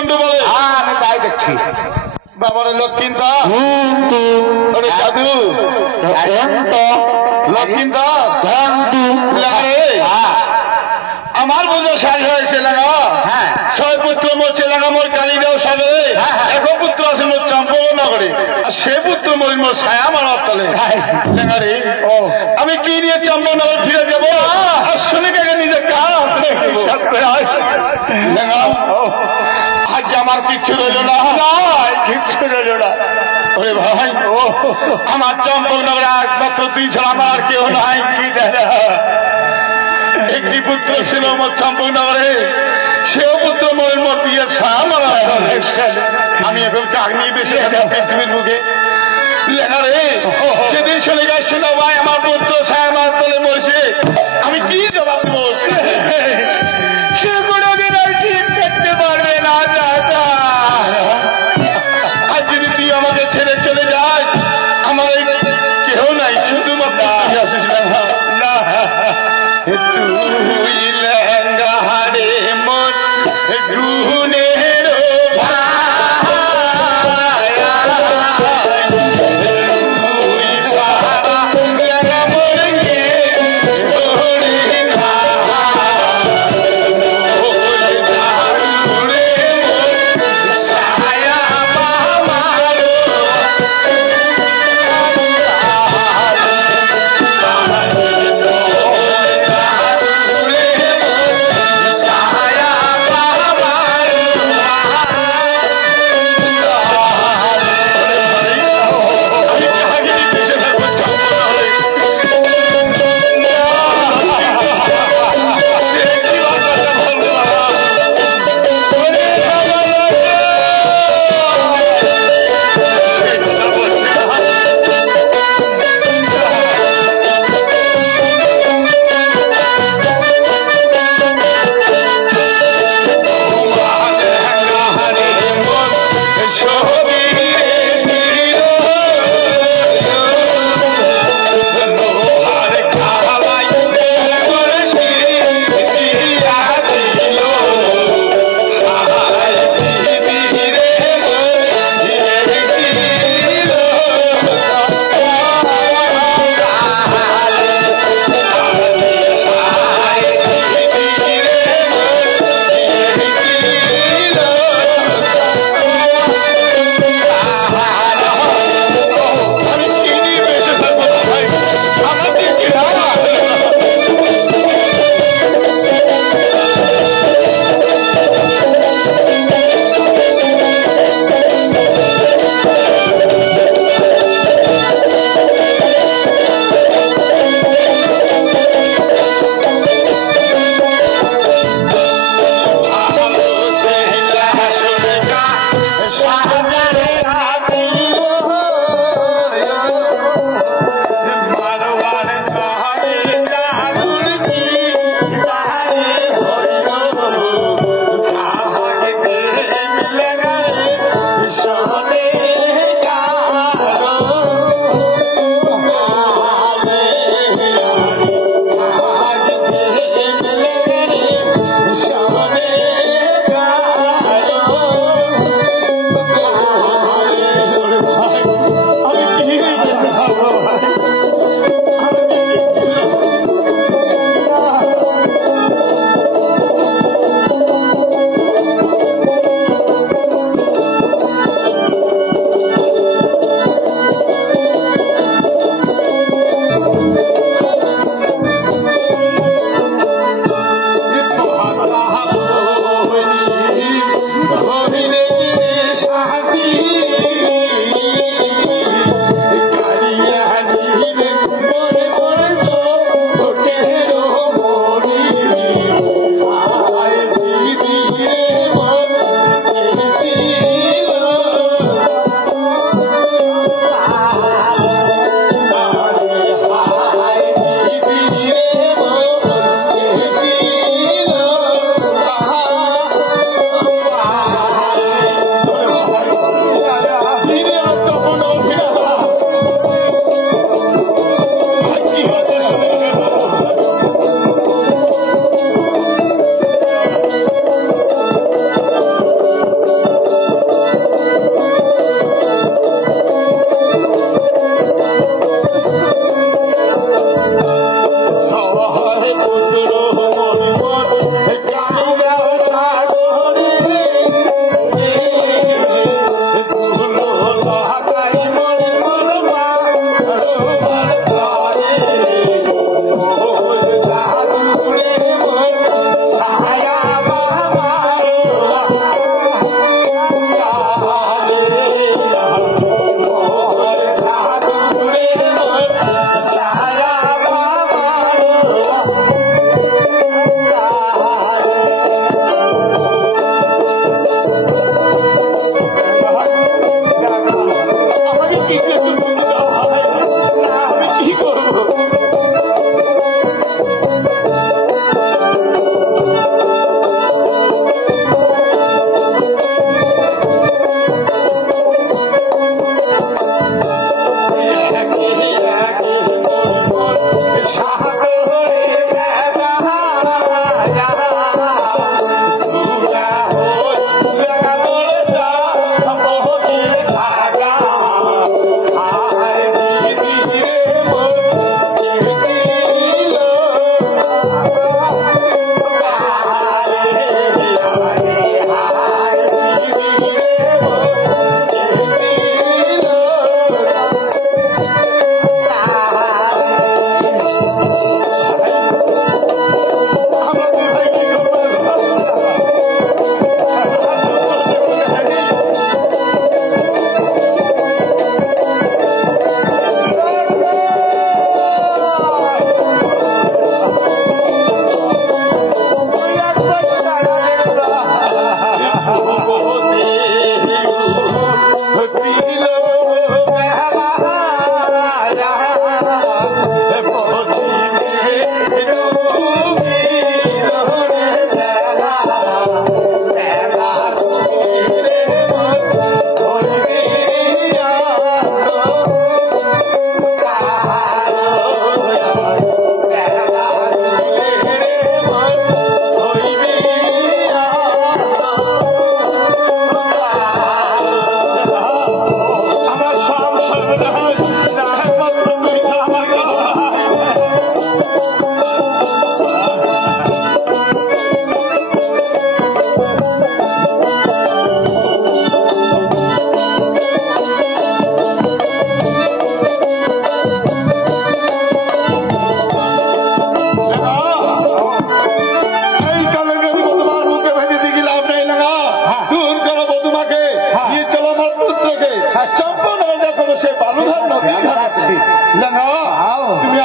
মন্ডু বলে। আমি তাই দেখছি। বাবার লক্ষ্মীন্দা সাধু লক্ষ্মীন্দা আমার বোঝা সাজ হয়েছে লাগা। হ্যাঁ 6 পুত্র মোর চেলাগা মোর কালীরাও সাগরে। এক পুত্র আছে মোর চম্পকনগরে। আর সে পুত্র মোর মোর ছায়া মারার তলে। লেঙ্গারে আমি কি নিয়ে চম্পকনগর ফিরে যাব? আর শুনে কে নিজে লেঙ্গা আজ আমার কিচ্ছু রইল না। কিচ্ছু রইল না। ওরে ভাই আমার চম্পকনগরে একমাত্র তুই ছাড়া আমার আর কেউ নাই। কি একটি পুত্র ছিল মোর চম্পকনগরে। সেও পুত্র মোর মোর বিয়ের ছায়া মারা। আমি এখন কাক নিয়ে বেশি পৃথিবীর মুখে। লেখারে সেদিন শুনে যাই শোনো ভাই আমার পুত্র ছায়া মার তলে মরছে। আমি কি জবাব দেবো? সে কোনোদিন আর ঠিক করতে পারবে না দাদা। আর যদি তুই আমাকে ছেড়ে চলে যাস আমার কেউ নাই, শুধুমাত্র আসিস না। তুই লেঙ্গা হারে মন গুণের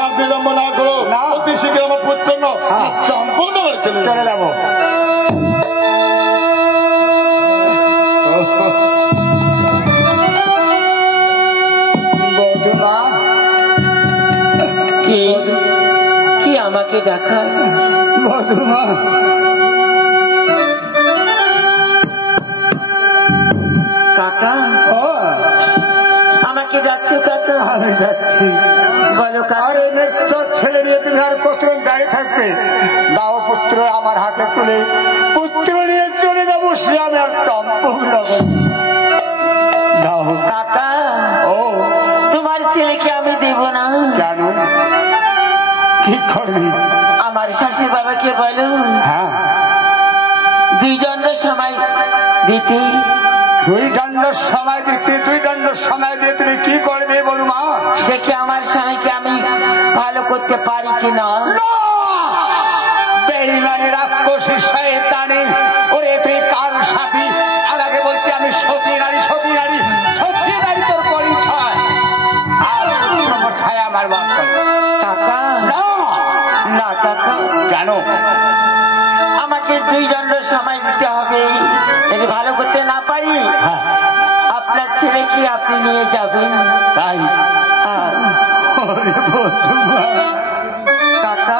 আর বিলম্ব না করো, অতি শীঘ্র আমার পুত্র সম্পূর্ণ চলে যাবো। বধূমা, কি আমাকে দেখা? বধূমা, কাকা আমাকে যাচ্ছো? কাকা আমি যাচ্ছি। বলো কাকা। ছেলে নিয়ে তুমি আর কতক্ষণ দাঁড়িয়ে থাকবে? দাও পুত্র আমার হাতে তুলে, পুত্র নিয়ে চলে যাবো শ্যামে আর টম্পক নগর। দাও কাকা। ও তোমার ছেলেকে আমি দেব না। কেন? কি করবি? আমার শাশুড়ি বাবাকে বলো হ্যাঁ, 2 দণ্ড সময় দিতে। 2 দণ্ড সময় দিতে? 2 দণ্ড সময় দিয়ে তুমি কি করবে বলো মা? দেখে আমার স্বামীকে আমি ভালো করতে পারি কিনা। বেঈমানি রাক্ষসী শয়তানি, ওরে তুই কাল সাপি। আমাকে বলছি আমি সতী নারী, সতী নারী, সতী নারী তোর পরিচয়। আর ছায়া আমার বাদ কাকা না কাকা। কেন? আমাকে 2 দণ্ড সময় দিতে হবে। যদি ভালো করতে না পারি আপনার ছেলেকে আপনি নিয়ে যাবেন। তাই? কাকা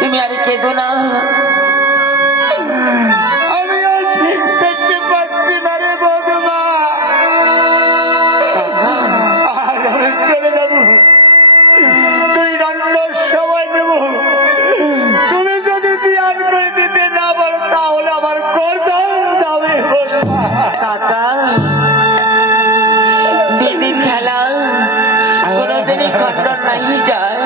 তুমি আর কেঁদো না। আমি আর ঠিক দেখতে পাচ্ছি না রে বধূমা। চলে যাবো, 2 দণ্ড সময় নেব। তুমি যদি ধ্যান করে দিতে না বলো তাহলে আমার গর্দান যাবে বধূমা। কাকা বিধির খেলা কোনদিনই খণ্ডন নাই যায়।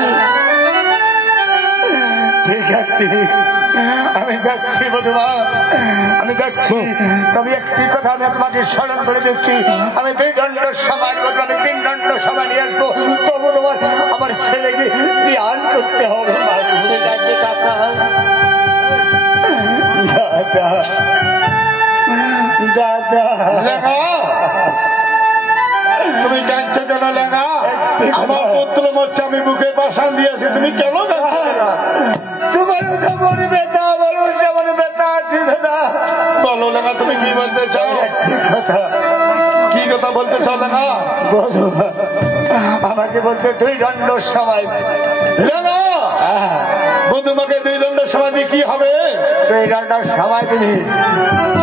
ঠিক আছে, আমি যাচ্ছি বধূমা, আমি যাচ্ছি। তবে একটি কথা আমি তোমাকে স্মরণ করে দিচ্ছি, আমি 2 দণ্ড সময় করবো, আমি 3 দণ্ড সময় নিয়ে আসবো। তবু তোমার আমার ছেলেকে ধ্যান করতে হবে। ঠিক আছে কাকা। দাদা, দাদা, তুমি কাঁদছো কেন লেখা? আমার পুত্র মরছে, আমি বুকে পাশান দিয়েছি, তুমি কেন কাঁদছো? তোমারও যেমন ব্যথা, আমারও যেমন ব্যথা আছে দাদা। বলো লেখা, তুমি কি বলতে চাও? কি কথা বলতে চাও লেখা? বলো। আমাকে বলতে 2 দণ্ড সময় লেখা। বধূমাকে 2 দণ্ড সময় দিয়ে কি হবে? 2 দণ্ড সময় দিবি,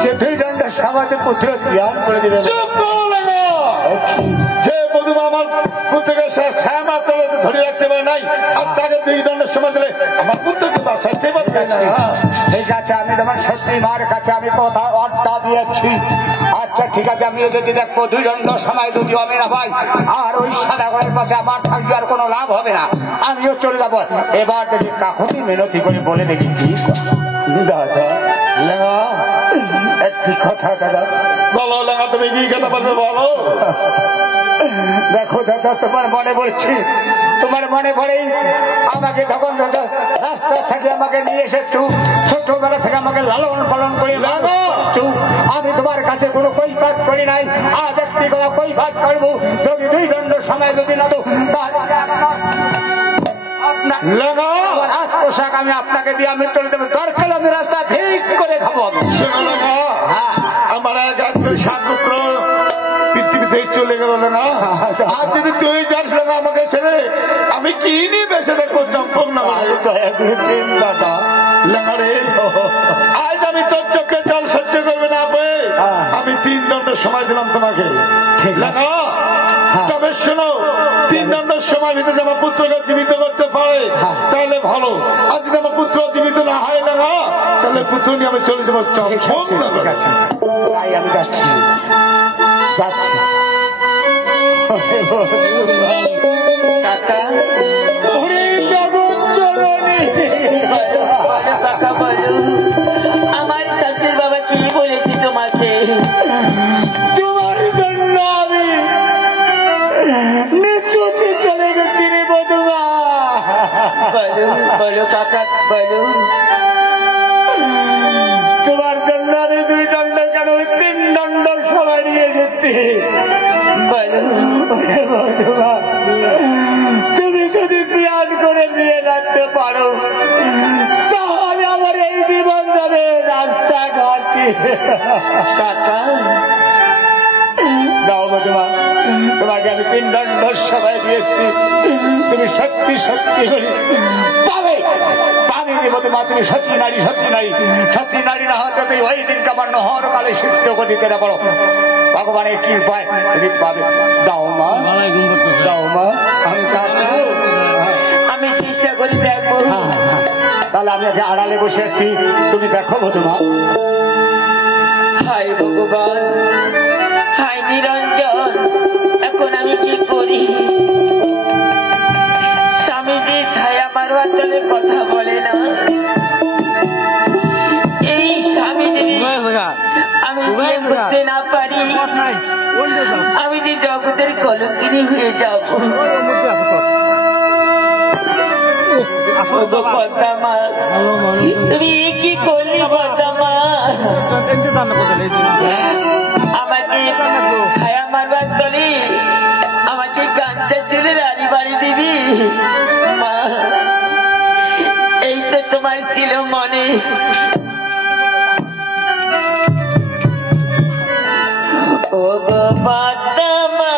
সে 2 দণ্ড সময়তে পুত্র ধ্যান করে দিবে। চুপ করো লেখা। যে বধূমা আমার পুত্রকে শ্যামা তলে ধরে রাখতে পারে নাই, আর তাকে 2 দণ্ডের সময় দিলে আমার পুত্রকে বাঁচাইতে পারবে না। ঠিক আছে, আমি তোমার সত্যি মার কাছে আমি কথা অর্থা দিয়েছি। আচ্ছা ঠিক আছে, আমি যদি দেখবো 2 দণ্ড সময় যদি হবে না ভাই, আর ওই সাদাগরের কাছে আমার থাকবে আর কোনো লাভ হবে না, আমিও চলে যাবো। এবার দেখি কাকুতি মিনতি করে বলে দেখি কি দাদা। লেখা একটি কথা দাদা। বলো লেখা, তুমি কি কথা বলবে বলো। দেখো দাদা, তোমার মনে পড়ছে, তোমার মনে পড়েই আমাকে তখন দাদা রাস্তা থেকে আমাকে নিয়ে এসে ছোটবেলা থেকে আমাকে লালন পালন করে আমি তোমার কাছে কোনো কৈফাত করি নাই। আজ একটি কথা কৈফাত করবো, যদি 2 দণ্ড সময় যদি না তো হাত পোশাক আমি আপনাকে দিয়ে আমি চলে দেবো। দরকার আমি রাস্তা ঠিক করে খাবো। আমার সাতপুত্র পৃথিবীতে চলে গেল না, আর যদি তুই যাস না আমাকে ছেড়ে, আমি কি নিয়ে বেঁচে দেখবো? চম্পক না দাদা লেখারে, আজ আমি তোর চোখে জল সহ্য করবে না পেয়ে আমি 3 দণ্ডের সময় দিলাম তোমাকে। লেখা তবে শোনো, 3 দণ্ডের সময় ভিতরে আমার পুত্রকে জীবিত করতে পারে তাহলে ভালো, আর যদি আমার পুত্র জীবিত না হয় না তাহলে পুত্র নিয়ে আমি চলে যাবো। ঠিক আছে, আমি যাচ্ছি যাচ্ছি। কাকা কাকা বলো, আমার শাশুড়ি বাবা কি বলেছি তোমাকে? তোমার জন্য আমি মৃত্যুতে চলে গেছি রে বধূমা। বলো কাকা বলো। তোমার জন্য আমি 2 দণ্ড কেন 3 দণ্ড সবাই নিয়ে এসেছি। তুমি যদি পিয়ান করে নিয়ে রাখতে পারো তাহলে আমার এই জীবন যাবে রাস্তাঘাটে। কাকা দাও মধুমা, তোমাকে আমি 3 দণ্ড সবাই দিয়েছি, তুমি সত্যি সত্যি পাবে পাবে মধুমা। তুমি সত্যি নারী, সত্যি নারী, সত্যি নারী না হতে তুই ওই দিনকে আমার নহর কালে শিষ্ট গতিতে না পড়ো। ভগবানের কৃপায় তুমি পাবে। দাও মা, দাও মা, আমি আমি চেষ্টা করে দেখবো। তাহলে আমি আগে আড়ালে বসে আছি, তুমি দেখো মধুমা। হায় ভগবান, হায় নিরঞ্জন, এখন আমি কি করি? স্বামীজি ছায়া মারবার তলে কথা বলে না। এই স্বামীজি আমি বিয়ে করতে না পারি, আমি যে জগতের কলঙ্কিনী হয়ে যাব। পদ্মা, তুমি কি করলি পদ্মা? আমাকে ছায়া মারবার তলে আমাকে গাঞ্জা চুলে রানী বাড়ি দিবি মা? এই তো তোমার ছিল মনে। ও গো পদ্মা,